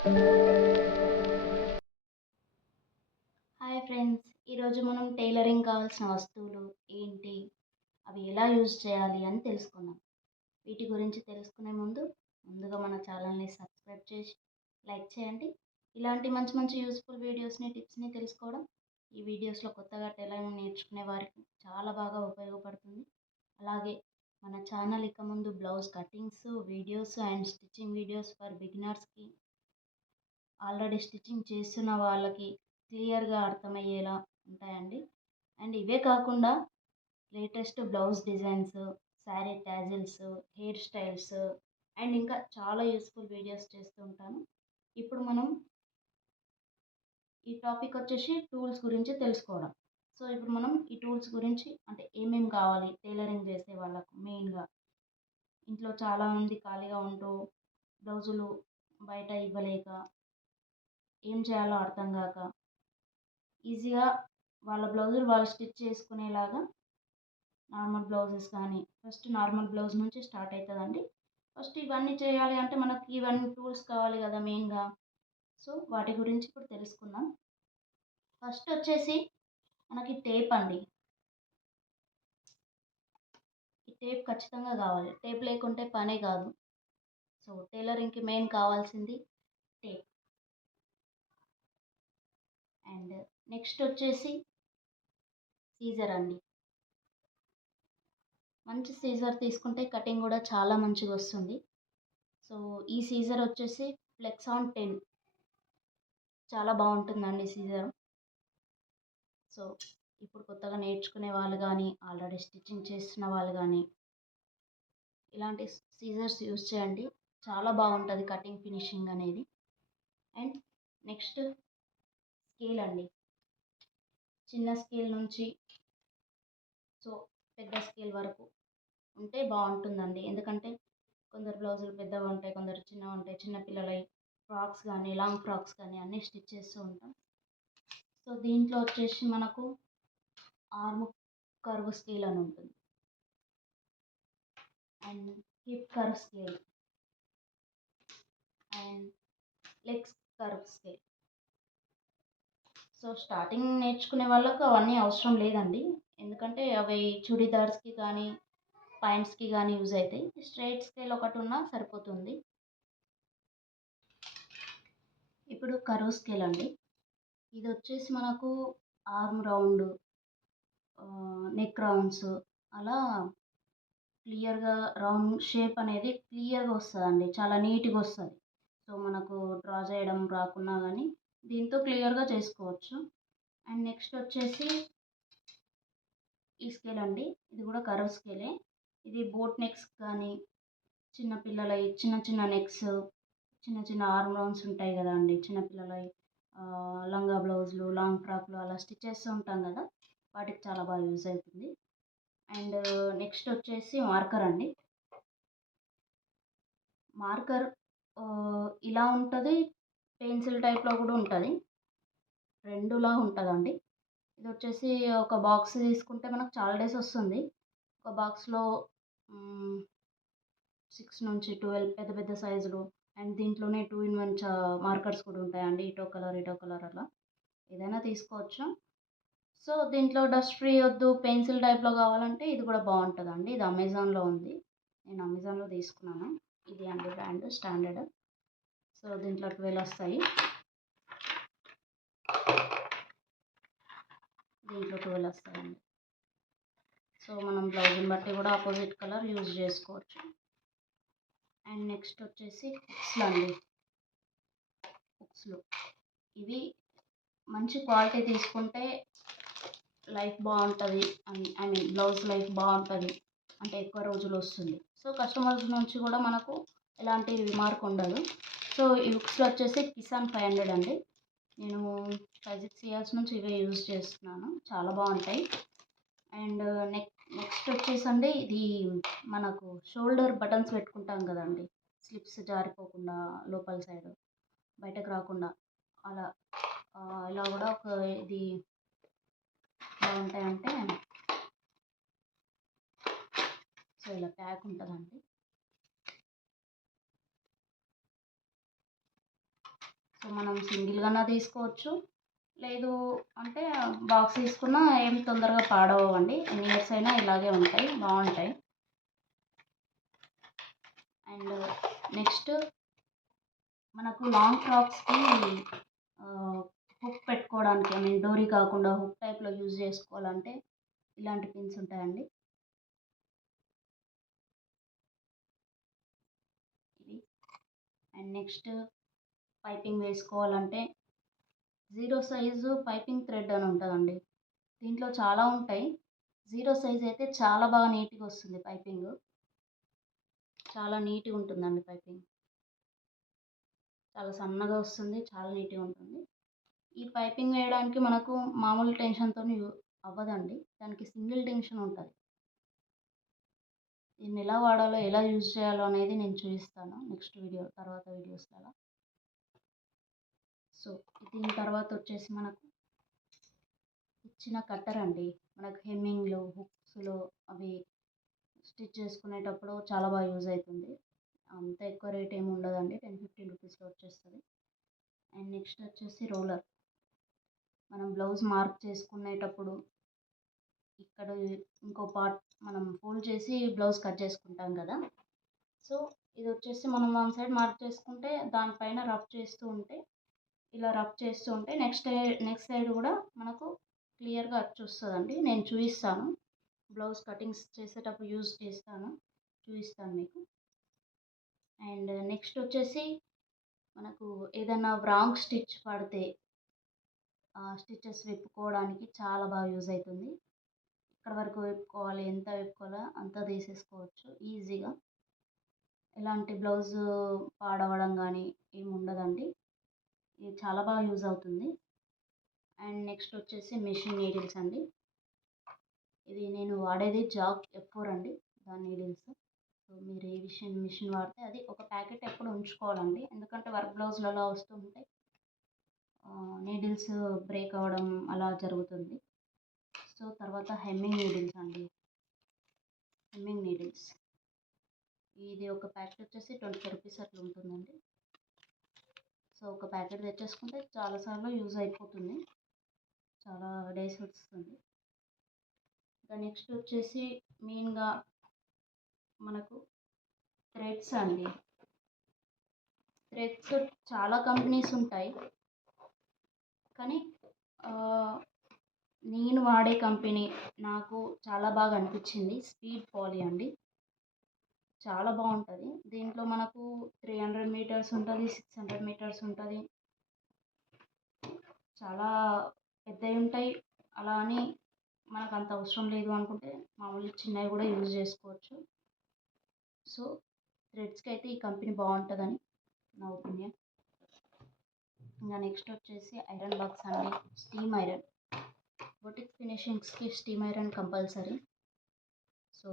Hi friends. ఈరోజు మనం tailoring కావాల్సిన వస్తువులు ఏంటి, అవి ఎలా యూజ్ చేయాలి అని తెలుసుకుందాం. వీటి గురించి తెలుసుకునే ముందుగా మన ఛానల్ని సబ్స్క్రైబ్ చేసి లైక్ చేయండి. ఇలాంటి మంచి మంచి యూస్ఫుల్ వీడియోస్ని, టిప్స్ని తెలుసుకోవడం ఈ వీడియోస్లో కొత్తగా టైలరింగ్ నేర్చుకునే వారికి చాలా బాగా ఉపయోగపడుతుంది. అలాగే మన ఛానల్ ఇక ముందు blouse cuttings videos and stitching videos for బిగినర్స్కి, ఆల్రెడీ స్టిచ్చింగ్ చేస్తున్న వాళ్ళకి క్లియర్గా అర్థమయ్యేలా ఉంటాయండి. అండ్ ఇవే కాకుండా latest blouse designs, sari tassels, hair styles and ఇంకా చాలా యూస్ఫుల్ వీడియోస్ చేస్తూ ఉంటాను. ఇప్పుడు మనం ఈ టాపిక్ వచ్చేసి టూల్స్ గురించి తెలుసుకోవడం. సో ఇప్పుడు మనం ఈ టూల్స్ గురించి అంటే ఏమేమి కావాలి టైలరింగ్ చేసే వాళ్ళకు మెయిన్గా. ఇంట్లో చాలామంది ఖాళీగా ఉంటూ బ్లౌజులు బయట ఇవ్వలేక ఏం చేయాలో అర్థం కాక ఈజీగా వాళ్ళ బ్లౌజులు వాళ్ళు స్టిచ్ చేసుకునేలాగా నార్మల్ బ్లౌజెస్ కానీ ఫస్ట్ నార్మల్ బ్లౌజ్ నుంచి స్టార్ట్ అవుతుందండి. ఫస్ట్ ఇవన్నీ చేయాలి అంటే మనకి ఇవన్నీ టూల్స్ కావాలి కదా మెయిన్గా. సో వాటి గురించి ఇప్పుడు తెలుసుకుందాం. ఫస్ట్ వచ్చేసి మనకి టేప్ అండి. ఈ టేప్ ఖచ్చితంగా కావాలి. టేప్ లేకుంటే పనే కాదు. సో టైలరింగ్కి మెయిన్ కావాల్సింది టేప్. అండ్ నెక్స్ట్ వచ్చేసి సీజర్ అండి. మంచి సీజర్ తీసుకుంటే కటింగ్ కూడా చాలా మంచిగా వస్తుంది. సో ఈ సీజర్ వచ్చేసి ఫ్లెక్సాన్ 10 చాలా బాగుంటుందండి సీజర్. సో ఇప్పుడు కొత్తగా నేర్చుకునే వాళ్ళు కానీ ఆల్రెడీ స్టిచ్చింగ్ చేస్తున్న వాళ్ళు కానీ ఇలాంటి సీజర్స్ యూస్ చేయండి. చాలా బాగుంటుంది కటింగ్ ఫినిషింగ్ అనేది. అండ్ నెక్స్ట్ స్కేల్ అండి. చిన్న స్కేల్ నుంచి సో పెద్ద స్కేల్ వరకు ఉంటే బాగుంటుందండి. ఎందుకంటే కొందరు బ్లౌజులు పెద్దగా ఉంటాయి, కొందరు చిన్నగా ఉంటాయి. చిన్న పిల్లలవి ఫ్రాక్స్ కానీ లాంగ్ ఫ్రాక్స్ కానీ అన్నీ స్టిచ్ చేస్తూ ఉంటాం. సో దీంట్లో వచ్చేసి మనకు ఆర్మ్ కర్వ్ స్కేల్ అని ఉంటుంది and hip curve scale and legs curve scale. So starting నేర్చుకునే వాళ్ళకు అవన్నీ అవసరం లేదండి. ఎందుకంటే అవి చుడీదార్స్కి కానీ పాయింట్స్కి కానీ యూజ్ అవుతాయి. స్ట్రైట్ స్కేల్ ఒకటి ఉన్నా సరిపోతుంది. ఇప్పుడు కర్వ్ స్కేల్ అండి. ఇది వచ్చేసి మనకు ఆర్మ్ రౌండ్, నెక్ రౌండ్స్ అలా క్లియర్గా రౌండ్ షేప్ అనేది క్లియర్గా వస్తుందండి. చాలా నీట్గా వస్తుంది. సో మనకు డ్రా చేయడం రాకున్నా కానీ దీంతో క్లియర్గా చేసుకోవచ్చు. అండ్ నెక్స్ట్ వచ్చేసి ఈ స్కేల్ అండి. ఇది కూడా కర్వ్ స్కేలే. ఇది బోట్ నెక్స్ కానీ చిన్నపిల్లలవి చిన్న చిన్న నెక్స్, చిన్న చిన్న ఆర్మ్ రౌండ్స్ ఉంటాయి కదా అండి చిన్నపిల్లలవి. లంగా బ్లౌజులు లాంగ్ ఫ్రాక్లు అలా స్టిచ్ చేస్తూ ఉంటాం కదా, వాటికి చాలా బాగా యూజ్ అవుతుంది. అండ్ నెక్స్ట్ వచ్చేసి మార్కర్ అండి. మార్కర్ ఇలా ఉంటుంది, పెన్సిల్ టైప్లో కూడా ఉంటుంది, రెండులా ఉంటుందండి. ఇది వచ్చేసి ఒక బాక్స్ తీసుకుంటే మనకు చాలా డేస్ వస్తుంది. ఒక బాక్స్లో 6 నుంచి 12 పెద్ద పెద్ద సైజులు. అండ్ దీంట్లోనే 2 ఇన్ 1 మార్కర్స్ కూడా ఉంటాయండి. ఇటో కలర్ అలా ఏదైనా తీసుకోవచ్చు. సో దీంట్లో డస్ట్ ఫ్రీ వద్దు పెన్సిల్ టైప్లో కావాలంటే ఇది కూడా బాగుంటుందండి. ఇది అమెజాన్లో ఉంది. నేను అమెజాన్లో తీసుకున్నాను. ఇది అండి బ్రాండ్ స్టాండర్డ్. సో దీంట్లో 12 వస్తాయి. దీంట్లో 12 వస్తాయండి. సో మనం బ్లౌజ్ని బట్టి కూడా ఆపోజిట్ కలర్ యూజ్ చేసుకోవచ్చు. అండ్ నెక్స్ట్ వచ్చేసి హుక్స్లు అండి. హుక్స్లు ఇవి మంచి క్వాలిటీ తీసుకుంటే లైఫ్ బాగుంటుంది. ఐ మీన్ బ్లౌజ్ లైఫ్ బాగుంటుంది అంటే ఎక్కువ రోజులు వస్తుంది. సో కస్టమర్స్ నుంచి కూడా మనకు ఎలాంటి రిమార్క్ ఉండదు. సో ఈ హుక్స్లో వచ్చేసి కిసాన్ 500 అండి. నేను 5-6 ఇయర్స్ నుంచి ఇవే యూజ్ చేస్తున్నాను. చాలా బాగుంటాయి. అండ్ నెక్స్ట్ వచ్చేసండి ఇది మనకు షోల్డర్ బటన్స్ పెట్టుకుంటాం కదండి, స్లిప్స్ జారిపోకుండా లోపల సైడ్ బయటకు రాకుండా అలా ఇలా కూడా ఒక ఇది ఎలా ఉంటాయంటే సో ఇలా ప్యాక్ ఉంటుందండి. సో మనం సింగిల్‌గానా తీసుకోవచ్చు. లేదు అంటే బాక్స్ తీసుకున్నా ఏం తొందరగా పాడవవండి. ఎన్ని ఇయర్స్ అయినా ఇలాగే ఉంటాయి. బావుంటాయి. అండ్ నెక్స్ట్ మనకు లాంగ్ ఫ్రాక్స్‌కి హుక్ పెట్టుకోవడానికి డోరీ కాకుండా హుక్ టైప్‌లో యూజ్ చేసుకోవాలంటే ఇలాంటి పిన్స్ ఉంటాయండి. ఇవి. అండ్ నెక్స్ట్ పైపింగ్ వేసుకోవాలంటే 0 సైజు పైపింగ్ థ్రెడ్ అని ఉంటదండి. దీంట్లో చాలా ఉంటాయి. 0 సైజ్ అయితే చాలా బాగా నీట్‌గా వస్తుంది పైపింగు. చాలా నీట్‌గా ఉంటుందండి పైపింగ్. చాలా సన్నగా వస్తుంది. చాలా నీట్‌గా ఉంటుంది. ఈ పైపింగ్ వేయడానికి మనకు మామూలు టెన్షన్‌తోని అవ్వదండి. దానికి సింగిల్ టెన్షన్ ఉంటది. దీన్ని ఎలా వాడాలో, ఎలా యూజ్ చేయాలో అనేది నేను చూపిస్తాను నెక్స్ట్ తర్వాత వీడియోస్‌లలో. సో, దీని తర్వాత వచ్చేసి మనకు ఇచ్చిన కట్టర్ అండి. మనకు హెమ్మింగ్‌లో, హుక్స్‌లో అవి స్టిచ్ చేసుకునేటప్పుడు చాలా బాగా యూజ్ అవుతుంది. అంత ఎక్కువ రేట్ ఏమి ఉండదండి. 10-15 రూపీస్‌లో వచ్చేస్తది. అండ్ నెక్స్ట్ వచ్చేసి రోలర్. మనం బ్లౌజ్ మార్క్ చేసుకునేటప్పుడు ఇక్కడ ఇంకో పార్ట్ మనం ఫోల్డ్ చేసి బ్లౌజ్ కట్ చేసుకుంటాం కదా! సో, ఇదొచ్చేసి మనం వన్ సైడ్ మార్క్ చేసుకుంటే దానిపైన రఫ్ చేస్తూ ఉంటే ఇలా రఫ్ చేస్తూ ఉంటే నెక్స్ట్ సైడ్ కూడా మనకు క్లియర్‌గా అచ్చొస్తదండి. నేను చూయిస్తాను. బ్లౌజ్ కటింగ్స్ చేసేటప్పుడు యూజ్ చేస్తాను. చూయిస్తాను మీకు. అండ్ నెక్స్ట్ వచ్చేసి మనకు ఏదన్నా రాంగ్ స్టిచ్ పడితే ఆ స్టిచెస్ విప్పుకోవడానికి చాలా బాగా యూజ్ అయితుంది. ఎక్కడి వరకు విప్పుకోవాలి, ఎంత విప్పుకోవాలో అంత తీసేసుకోవచ్చు ఈజీగా. ఎలాంటి బ్లౌజు పాడవడం గానీ ఏమి ఉండదండి. ఇది చాలా బాగా యూజ్ అవుతుంది. అండ్ నెక్స్ట్ వచ్చేసి మెషిన్ నీడిల్స్ అండి. ఇది నేను వాడేది జాక్ F4 అండి. దాని నీడిల్స్. సో, మీరు ఏ మిషన్ వాడితే అది ఒక ప్యాకెట్ ఎప్పుడు ఉంచుకోవాలండి. ఎందుకంటే వర్క్ బ్లౌజ్‌లలో వస్తూ ఉంటాయి. నీడిల్స్ బ్రేక్ అవ్వడం అలా జరుగుతుంది. సో, తర్వాత హెమ్మింగ్ నీడిల్స్ అండి. Hemming needles. ఇది ఒక ప్యాకెట్ వచ్చేసి 25 రూపీస్ అట్లా ఉంటుందండి. సో, ఒక ప్యాకెట్ తెచ్చేసుకుంటే చాలా సార్లు యూజ్ అయిపోతుంది. చాలా డేస్ వస్తుంది. ఇంకా నెక్స్ట్ వచ్చేసి మెయిన్‌గా మనకు థ్రెడ్స్ అండి. థ్రెడ్స్ చాలా కంపెనీస్ ఉంటాయి. కానీ నేను వాడే కంపెనీ నాకు చాలా బాగా అనిపించింది స్పీడ్ పాలీ అండి. చాలా బావుంటది. దీంట్లో మనకు 300 మీటర్స్ ఉంటది. 600 మీటర్స్ ఉంటది. చాలా పెద్దవి ఉంటాయి. అలా అని మనకంత అవసరం లేదు అనుకుంటే మామూలుగా చిన్నవి కూడా యూజ్ చేసుకోవచ్చు. సో, థ్రెడ్స్‌కైతే ఈ కంపెనీ బావుంటదని నా ఒపీనియన్. ఇంక నెక్స్ట్ వచ్చేసి ఐరన్ బాక్స్ అండి. Steam iron. బొటిక్ ఫినిషింగ్స్‌కి steam iron compulsory. So,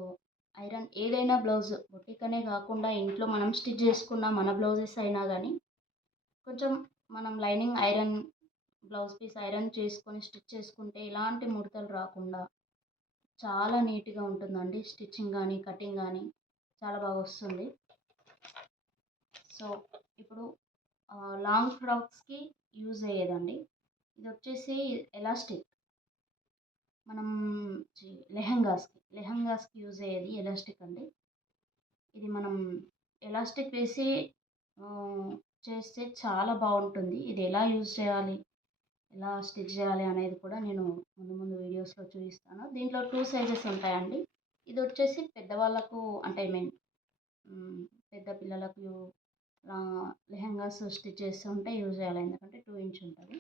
iron ఏదైనా బ్లౌజ్ బొటిక్ అనే కాకుండా ఇంట్లో మనం స్టిచ్ చేసుకున్న మన బ్లౌజెస్ అయినా గానీ కొంచెం మనం lining iron blouse piece iron చేసుకొని స్టిచ్ చేసుకుంటే ఎలాంటి ముడతలు రాకుండా చాలా నీట్‌గా ఉంటుందండి. స్టిచ్చింగ్ గానీ, కటింగ్ గానీ చాలా బాగా వస్తుంది. సో, ఇప్పుడు లాంగ్ ఫ్రాక్స్‌కి యూజ్ అయ్యేదండి. ఇదొచ్చేసి ఎలాస్టిక్. మనం లెహంగాస్‌కి యూజ్ అయ్యేది ఎలాస్టిక్ అండి. ఇది మనం ఎలాస్టిక్ వేసి చేస్తే చాలా బావుంటుంది. ఇది ఎలా యూజ్ చేయాలి, ఎలా స్టిచ్ చేయాలి అనేది కూడా నేను ముందు వీడియోస్‌లో చూపిస్తాను. దీంట్లో 2 సైజెస్ ఉంటాయండి. ఇదొచ్చేసి పెద్దవాళ్ళకు అంటే పెద్ద పిల్లలకు లెహంగాస్ స్టిచ్ చేస్తుంటే యూజ్ చేయాలి. ఎందుకంటే 2 ఇంచ్ ఉంటది.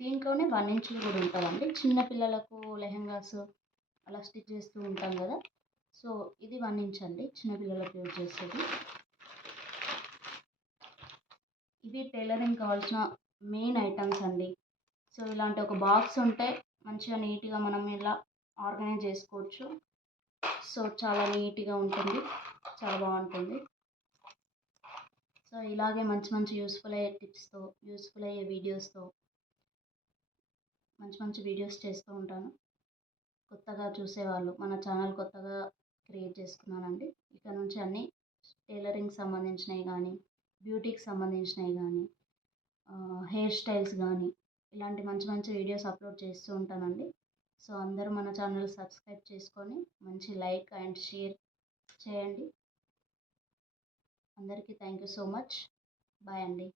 దీంట్లోనే 1 ఇంచ్ కూడా ఉంటదండి. చిన్న పిల్లలకు లెహంగాస్ అలా స్టిచ్ చేస్తూ ఉంటాం కదా! సో, ఇది 1 ఇంచ్ అండి. చిన్న పిల్లలకు యూజ్ చేసేది. ఇవి టైలరింగ్ కావాల్సిన మెయిన్ ఐటమ్స్ అండి. సో, ఇలాంటి ఒక బాక్స్ ఉంటే మంచిగా నీట్‌గా మనం ఇలా ఆర్గనైజ్ చేసుకోవచ్చు. సో, చాలా నీట్‌గా ఉంటుంది. చాలా బావుంటుంది. సో, ఇలాగే మంచి యూజ్‌ఫుల్ అయ్యే టిప్స్‌తో, యూజ్‌ఫుల్ అయ్యే వీడియోస్‌తో మంచి వీడియోస్ చేస్తూ ఉంటాను. కొత్తగా చూసేవాళ్ళు మన ఛానల్ కొత్తగా క్రియేట్ చేసుకున్నానండి. ఇక నుంచి అన్నీ టైలరింగ్‌కి సంబంధించినవి గానీ, బ్యూటీకి సంబంధించినవి గానీ, హెయిర్ స్టైల్స్ కానీ ఇలాంటి మంచి మంచి వీడియోస్ అప్లోడ్ చేస్తూ ఉంటానండి. సో అందరూ మన ఛానల్ సబ్స్క్రైబ్ చేసుకొని మంచి లైక్ అండ్ షేర్ చేయండి. అందరికీ thank you so much. Bye అండి.